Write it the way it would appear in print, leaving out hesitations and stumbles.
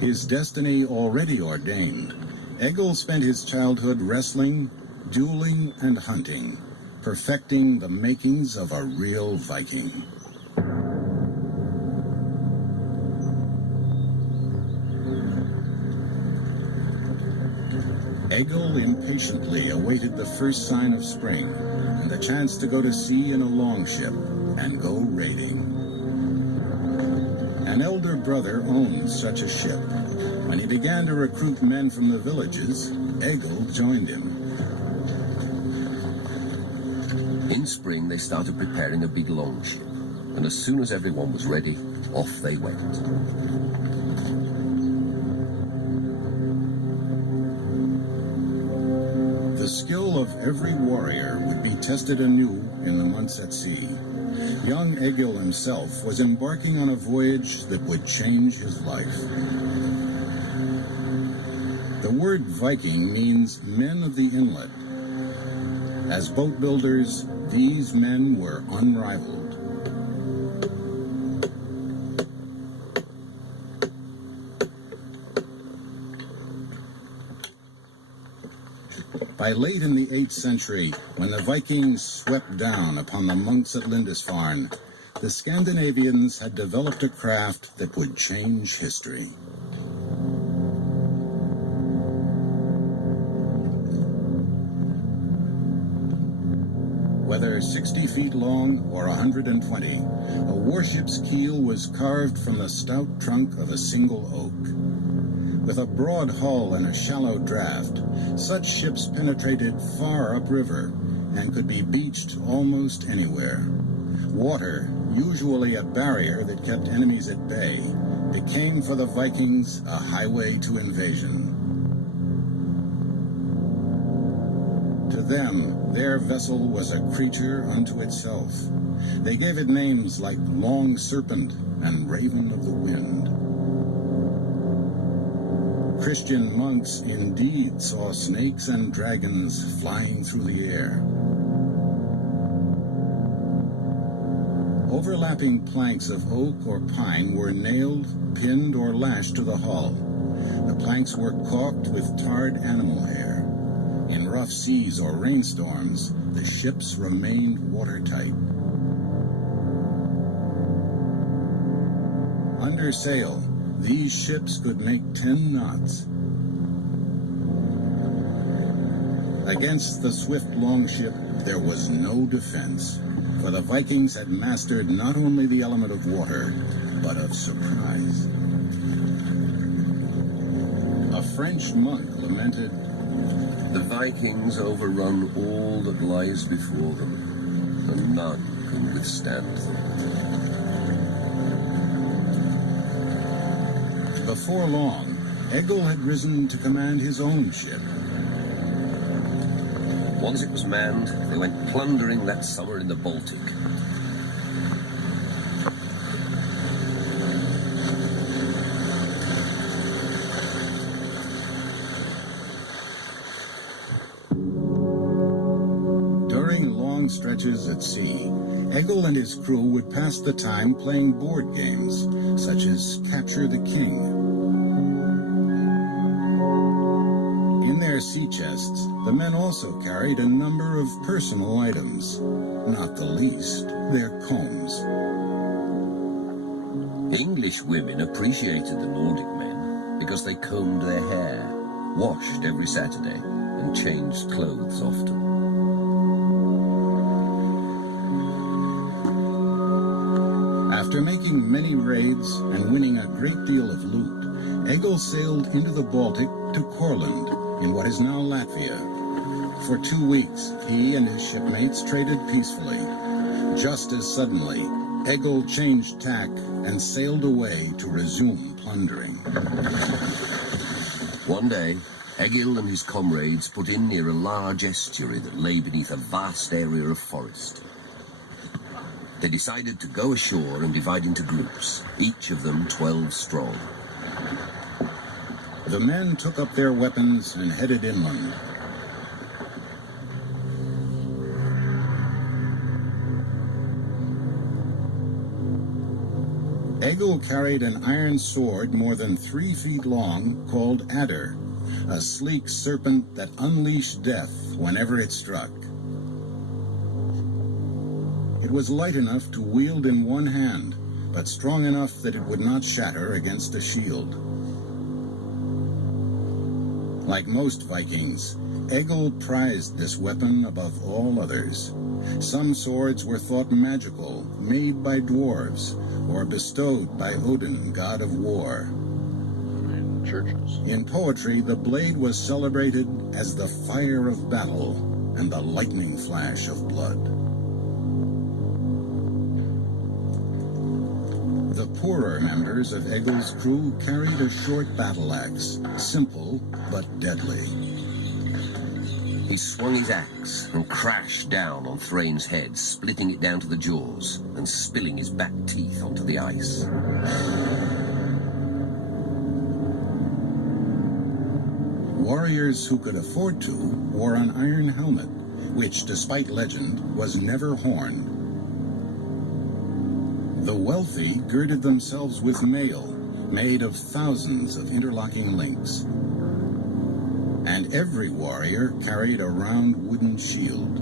His destiny already ordained, Egil spent his childhood wrestling, dueling, and hunting, perfecting the makings of a real Viking. Egil impatiently awaited the first sign of spring and the chance to go to sea in a longship and go raiding. An elder brother owned such a ship. When he began to recruit men from the villages, Egil joined him. In spring, they started preparing a big longship, and as soon as everyone was ready, off they went. The skill of every warrior would be tested anew in the months at sea. Young Egil himself was embarking on a voyage that would change his life. The word Viking means men of the inlet. As boat builders, these men were unrivaled. By late in the 8th century, when the Vikings swept down upon the monks at Lindisfarne, the Scandinavians had developed a craft that would change history. Whether 60 feet long or 120, a warship's keel was carved from the stout trunk of a single oak. With a broad hull and a shallow draft, such ships penetrated far upriver and could be beached almost anywhere. Water, usually a barrier that kept enemies at bay, became for the Vikings a highway to invasion. To them, their vessel was a creature unto itself. They gave it names like Long Serpent and Raven of the Wind. Christian monks indeed saw snakes and dragons flying through the air. Overlapping planks of oak or pine were nailed, pinned, or lashed to the hull. The planks were caulked with tarred animal hair. In rough seas or rainstorms, the ships remained watertight. Under sail, these ships could make 10 knots. Against the swift longship, there was no defense, for the Vikings had mastered not only the element of water, but of surprise. A French monk lamented, "The Vikings overrun all that lies before them, and none can withstand them." Before long, Egil had risen to command his own ship. Once it was manned, they went plundering that summer in the Baltic. During long stretches at sea, Egil and his crew would pass the time playing board games, such as Capture the King. In their sea chests, the men also carried a number of personal items, not the least their combs. English women appreciated the Nordic men because they combed their hair, washed every Saturday, and changed clothes often. After making many raids and winning a great deal of loot, Egil sailed into the Baltic to Courland, in what is now Latvia. For 2 weeks, he and his shipmates traded peacefully. Just as suddenly, Egil changed tack and sailed away to resume plundering. One day, Egil and his comrades put in near a large estuary that lay beneath a vast area of forest. They decided to go ashore and divide into groups, each of them 12 strong. The men took up their weapons and headed inland. Egil carried an iron sword more than 3 feet long called Adder, a sleek serpent that unleashed death whenever it struck. It was light enough to wield in one hand, but strong enough that it would not shatter against a shield. Like most Vikings, Egil prized this weapon above all others. Some swords were thought magical, made by dwarves, or bestowed by Odin, god of war. In churches. In poetry, the blade was celebrated as the fire of battle and the lightning flash of blood. The poorer members of Egil's crew carried a short battle axe, simple but deadly. He swung his axe and crashed down on Thrain's head, splitting it down to the jaws and spilling his back teeth onto the ice. Warriors who could afford to wore an iron helmet, which, despite legend, was never horned. The wealthy girded themselves with mail, made of thousands of interlocking links. And every warrior carried a round wooden shield.